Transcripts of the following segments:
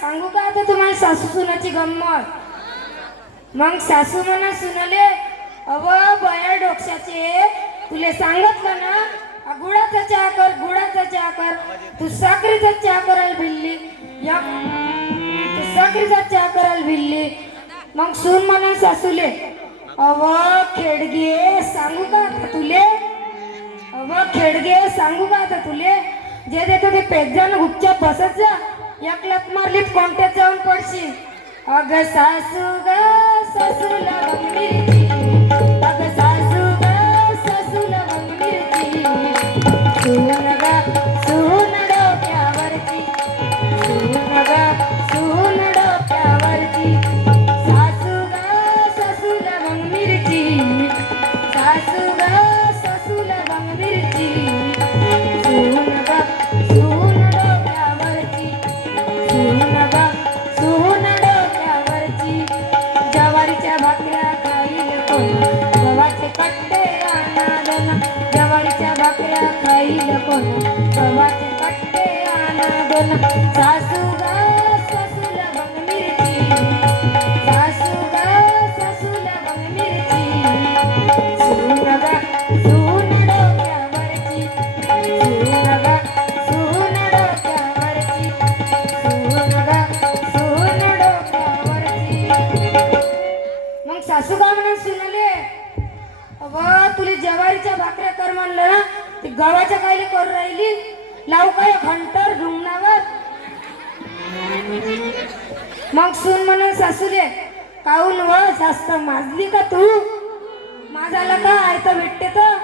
सांगू का आता तुम्हाला सासू सुनाची गंमत? मग सासू म्हणा सुनाले अव बया डोक्याचे. तुले सांगितलं ना गुळाचा चहा कर गुळाचा चहा कर. तू साखरेचा चहा करायला भिल्ली या. तू साखरेचा चहा करायला भिल्ली मग सून म्हणा सासूले अव खेडगे सांगू का आता तुले? अव खेडगे सांगू का आता तुले? जे देतो ते पेट जा ना गुपचाप बसत जा एक लत मारलीत कोणत्यात जाऊन पडशील? अग सासू ग सासूला गव्हाचे कट्टे आणादन जवारीच्या भाकऱ्या खाईल कोण? गव्हाचे कट्टे आणादन सासू मिरची. सासू मिरची. सून सून डोक्यावरची. सून सून डोक्यावरची. सून सून डोक्यावरची. मग सासू का म्हणून अव तुला जवारीच्या भाकऱ्या कर म्हणलं ना ते गव्हाच्या कायले करू राहिली? लावू काय घंटर ढुंगणावर मग सून म्हणून सासूले काऊन व जास्त माजली का तू? माझाला का आयत भेटते तर?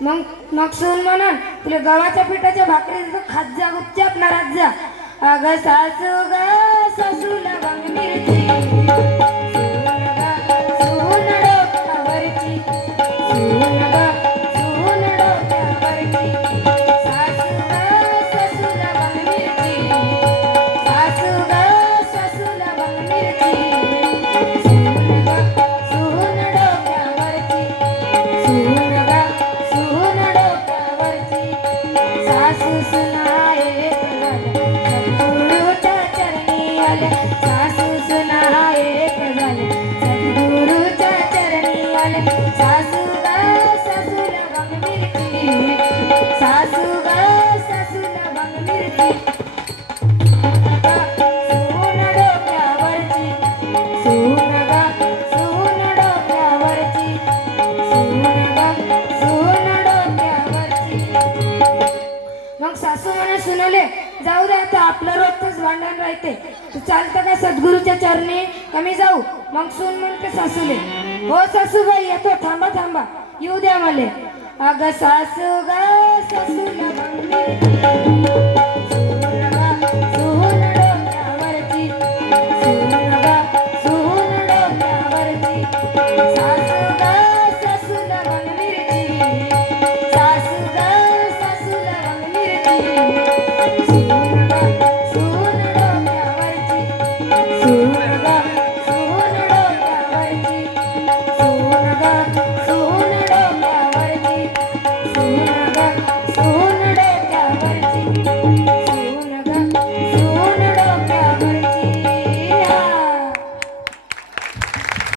मग मग सून म्हणून तुला गव्हाच्या पिठाच्या भाकरी देतो खात जा गुपचाप नाराज जा. अग सासू ग सासू ना चरणी आल्या सासू सुनाये सद्गुरूच्या चरणी आल्या सासू ग सासू लवंग मिरची सासू ग सासू लवंग मिरची रोजच राहते तू चालतं का सद्गुरूच्या चरणी? कमी जाऊ. मग सून म्हणते सासूले. हो सासूबाई येतो. थांबा थांबा. येऊ द्या मले. अग सासू ग सासू ಸೋನಡ